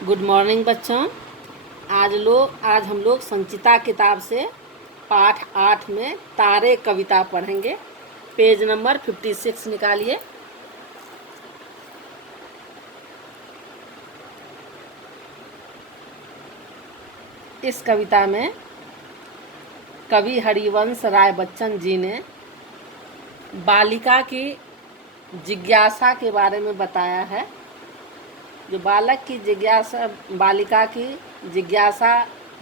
Good morning बच्चों। आज हम लोग संचिता किताब से पाठ 8 में तारे कविता पढ़ेंगे। पेज नंबर 56 निकालिए। इस कविता में कवि हरिवंश राय बच्चन जी ने बालिका की जिज्ञासा के बारे में बताया है। जो बालक की जिज्ञासा, बालिका की जिज्ञासा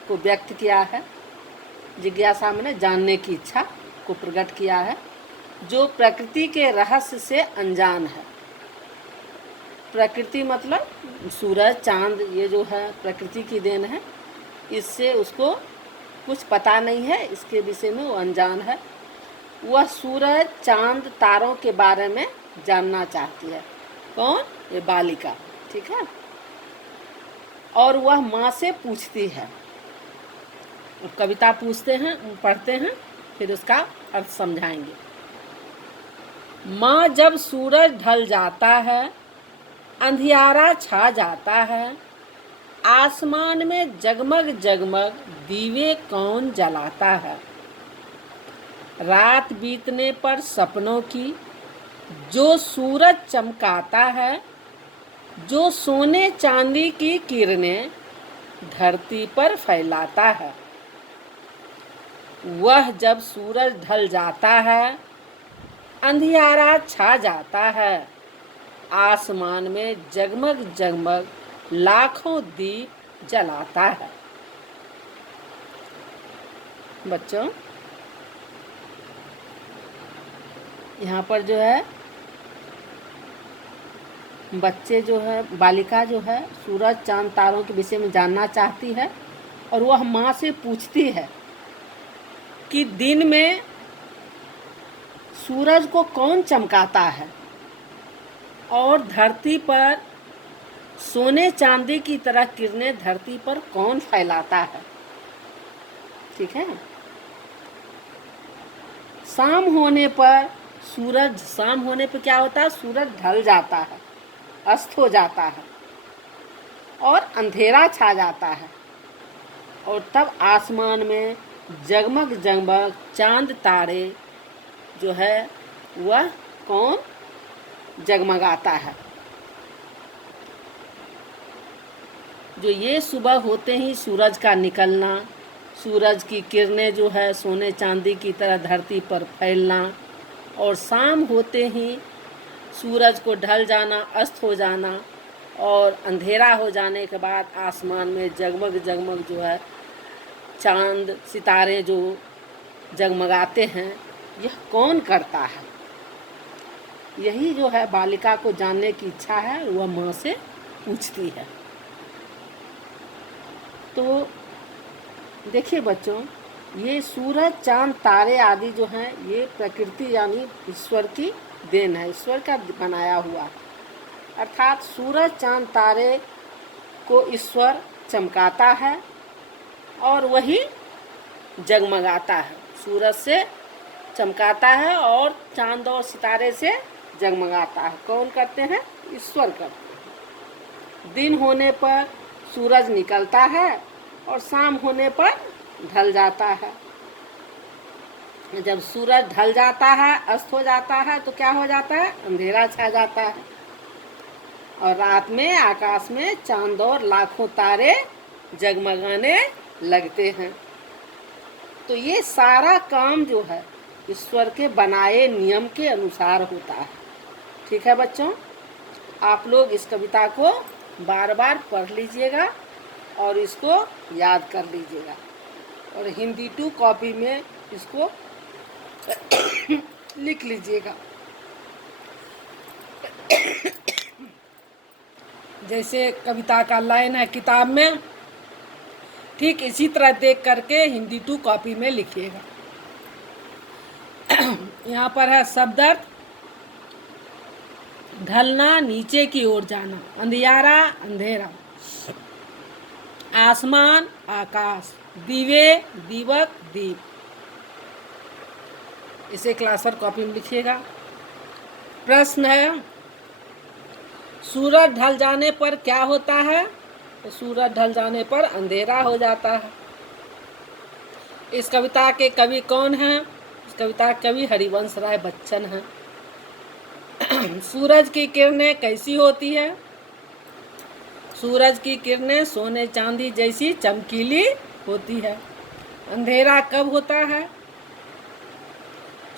को व्यक्त किया है। जिज्ञासा मैंने जानने की इच्छा को प्रकट किया है, जो प्रकृति के रहस्य से अनजान है। प्रकृति मतलब सूरज चांद, ये जो है प्रकृति की देन है। इससे उसको कुछ पता नहीं है, इसके विषय में वो अनजान है। वह सूरज चांद तारों के बारे में जानना चाहती है। कौन? ये बालिका, ठीक है। और वह माँ से पूछती है। कविता पढ़ते हैं, फिर उसका अर्थ समझाएंगे। माँ, जब सूरज ढल जाता है, अंधियारा छा जाता है, आसमान में जगमग जगमग दीवे कौन जलाता है। रात बीतने पर सपनों की जो सूरज चमकाता है, जो सोने चांदी की किरणें धरती पर फैलाता है। वह जब सूरज ढल जाता है, अंधियारा छा जाता है, आसमान में जगमग जगमग लाखों दीप जलाता है। बच्चों, यहाँ पर जो है बच्चे जो है, बालिका जो है सूरज चांद तारों के विषय में जानना चाहती है। और वह माँ से पूछती है कि दिन में सूरज को कौन चमकाता है और धरती पर सोने चांदी की तरह किरणें धरती पर कौन फैलाता है। ठीक है। शाम होने पर क्या होता है? सूरज ढल जाता है, अस्त हो जाता है और अंधेरा छा जाता है। और तब आसमान में जगमग जगमग चांद तारे जो है वह कौन जगमगाता है। जो ये सुबह होते ही सूरज का निकलना, सूरज की किरणें जो है सोने चांदी की तरह धरती पर फैलना, और शाम होते ही सूरज को ढल जाना, अस्त हो जाना, और अंधेरा हो जाने के बाद आसमान में जगमग जगमग जो है चांद सितारे जो जगमगाते हैं, यह कौन करता है। यही जो है बालिका को जानने की इच्छा है, वह माँ से पूछती है। तो देखिए बच्चों, ये सूरज चांद तारे आदि जो हैं, ये प्रकृति यानी ईश्वर की देन है, ईश्वर का बनाया हुआ। अर्थात सूरज चांद तारे को ईश्वर चमकाता है और वही जगमगाता है। सूरज से चमकाता है और चांद और सितारे से जगमगाता है। कौन करते हैं? ईश्वर करते हैं। दिन होने पर सूरज निकलता है और शाम होने पर ढल जाता है। जब सूरज ढल जाता है, अस्त हो जाता है, तो क्या हो जाता है? अंधेरा छा जाता है और रात में आकाश में चांद और लाखों तारे जगमगाने लगते हैं। तो ये सारा काम जो है ईश्वर के बनाए नियम के अनुसार होता है। ठीक है बच्चों, आप लोग इस कविता को बार बार पढ़ लीजिएगा और इसको याद कर लीजिएगा, और हिंदी 2 कॉपी में इसको लिख लीजिएगा। जैसे कविता का लाइन है किताब में, ठीक इसी तरह देख करके हिंदी 2 कॉपी में लिखिएगा। यहाँ पर है शब्द अर्थ। ढलना, नीचे की ओर जाना, अंधियारा, अंधेरा, आसमान, आकाश, दीवे, दीवक, दीप। इसे क्लास पर कॉपी में लिखिएगा। प्रश्न है, सूरज ढल जाने पर क्या होता है? तो सूरज ढल जाने पर अंधेरा हो जाता है। इस कविता के कवि कौन हैं? इस कविता के कवि हरिवंश राय बच्चन हैं। सूरज की किरणें कैसी होती है? सूरज की किरणें सोने चांदी जैसी चमकीली होती है। अंधेरा कब होता है?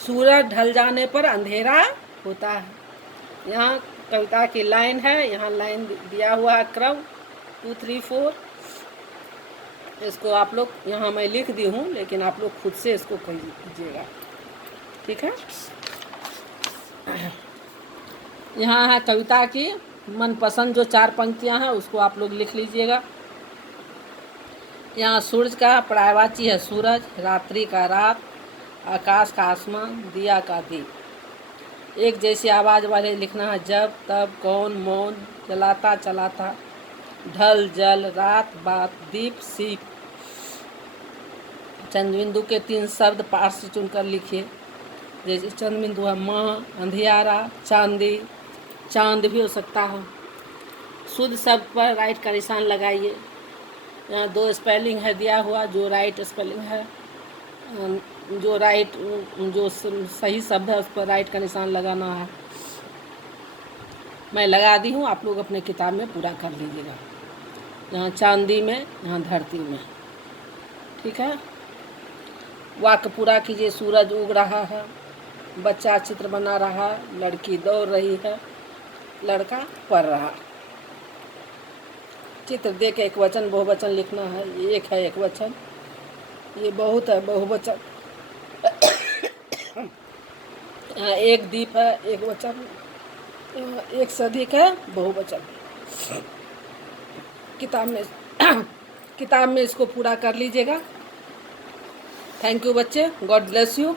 सूरज ढल जाने पर अंधेरा होता है। यहाँ कविता की लाइन है, यहाँ लाइन दिया हुआ है क्रम 2 3 4। इसको आप लोग, यहाँ मैं लिख दी हूँ, लेकिन आप लोग खुद से इसको कीजिएगा, ठीक है। यहाँ है कविता की मनपसंद जो 4 पंक्तियाँ हैं, उसको आप लोग लिख लीजिएगा। यहाँ सूरज का पर्यायवाची है सूरज, रात्रि का रात, आकाश का आसमान, दिया का दीप। एक जैसी आवाज़ वाले लिखना है जब तब कौन मौन, जलाता चलाता, ढल जल, रात बात, दीप सीप। चंद्रबिंदु के 3 शब्द पाठ से चुनकर लिखिए। जैसे चंद्रबिंदु है माँ, अंधियारा, चांदी, चांद भी हो सकता है। शुद्ध शब्द पर राइट का निशान लगाइए। यहाँ 2 स्पेलिंग है दिया हुआ, जो राइट स्पेलिंग है, जो सही शब्द है उस पर राइट का निशान लगाना है। मैं लगा दी हूँ, आप लोग अपने किताब में पूरा कर लीजिएगा। यहाँ चांदी में, यहाँ धरती में, ठीक है। वाक्य पूरा कीजिए। सूरज उग रहा है, बच्चा चित्र बना रहा, लड़की दौड़ रही है, लड़का पढ़ रहा। चित्र देख एक वचन बहुवचन लिखना है। ये एक है एक वचन, ये बहुत है बहुवचन। एक दीप है एक वचन, एक से अधिक है बहुवचन। किताब में इसको पूरा कर लीजिएगा। थैंक यू बच्चे, गॉड ब्लेस यू।